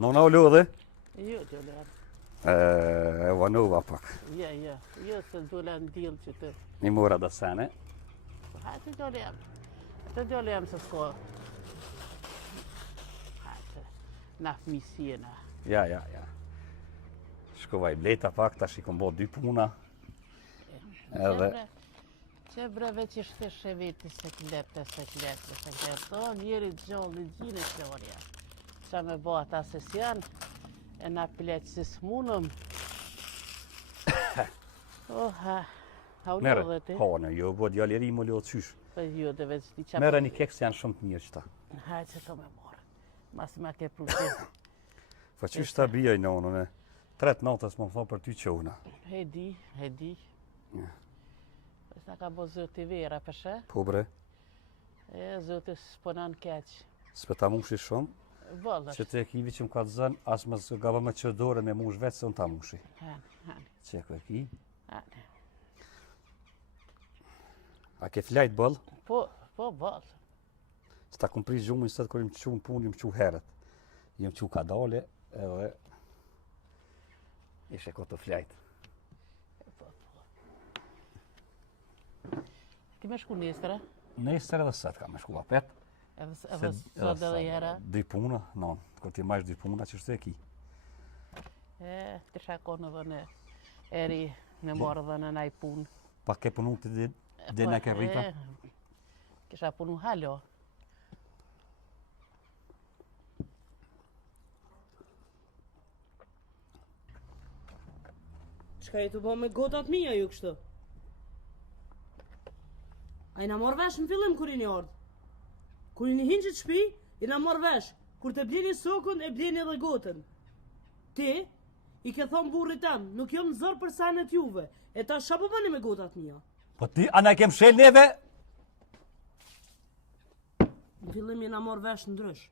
Nona u lodhe? Jo, djali. E vanova pak. Jo, se dole në dilë që të... Një mora da sene. Hajtë djali jam. Të djali jam se s'ko... Hajtë, na fëmisjena. Ja. Shkova i bleta pak, tash i kom bo 2 puna. Edhe... Që breve që shtesh e veti seklete. O, njeri gjallë gjine që orja. Qa me bo ata se s'janë, e na pleqë si s'munëm. Ha u lodhe ti? Hane, jo, bo djalleri më lodhë qysh. Jo, dhe veç ti qa... Mere një keks janë shumë të mirë qëta. Hajtë që ka me morë. Mas ma ke prutë. Fa qysh ta bia i nonën e? 3 natës më tha për ty qona. He di. Sa ka bo zoti vera, përshe? Po bre, Zoti s'ponan keq. s'peta mushi shumë, Vëllër. që të ekivi që më ka të zënë, as më gava me që dore me mush vetë se unë ta mushi. Han. Që e ki? Han. A ke flajt bëll? Po, vëllër. S'ta kom pris gjumin sëtë kër im që në punë, im që herët. Jem që ka dale, edhe... Ishe ko të flajt. Ti me shku nesër, Nesër edhe sëtë ka me shku apet. edhe sot edhe jera. 2 puna, kër ti majsh 2 puna, që shtu e ki. Të shakon edhe në eri në morë dhe në naj punë. Pa ke punu të dhe në ke rrita? Kisha punu halo. Qka i të bo me gotat mija ju kështu? A i na mor vesh në fillim kur i një ardhë. Kur i një hinë që të shpi, i na mor vesh. Kur të blini sokën, e blini edhe gotën. Ti, i ke thonë burrit tem, nuk jom në zërë për sanet juve. E ta shapo bëni me gotat mija? Po ti, ana kem shel neve? Në fillim i na mor vesh ndrysh.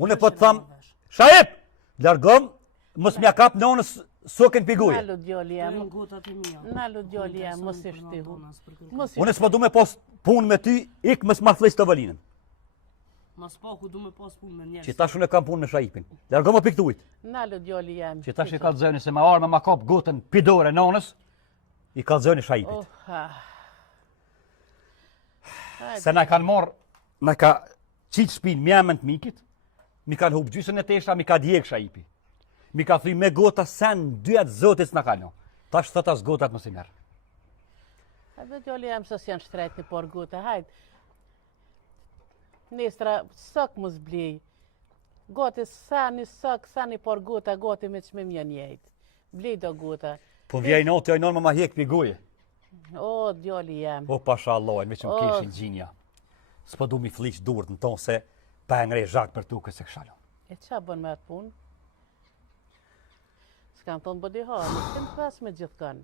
Unë e po të thamë, Shaip, largom, mos mja kap nonës sokën piguje. Nalu djoli jam. Të gotat i mija. Nalu djoli jam, mos i shtihu. Unë s'po du me pos punë me ty, ik mës ma thlis të valinën. Mas pa ku du me pas punë me njerës. Që tash unë e kam punë me Shaipin. Largom o piktujt. Nalu djoli jam. Që tash i kalzoni se ma arme ma kap gotën pidore nonës, i kalzoni Shaipit. Se na kanë morë, na ka qitë shpinë mjemën të mikit, mi kanë hub gjysën e tesha, mi ka djek Shaipi. Mi ka thuj me gota sen, 2 zotis na kanë. Tash thot as gotat mos i merë. A dhe djoli jam se s'janë shtrejt një por gota, hajt. Nestra, sëk mos blej. Goti sani por gota, goti me që me mja njejt. Blej do gota. Po vjej notë, joj nonë ma hjek piguje. O, djoli jam. O, pasha Allah, me që më keshin gjinja. S'po du mi fliq durët në tonë se pa e ngrej zhak për tukë se këshalon. E qa bën me atë punë? S'kam thonë bëdi ha, nuk kënë pas me gjithë kanë.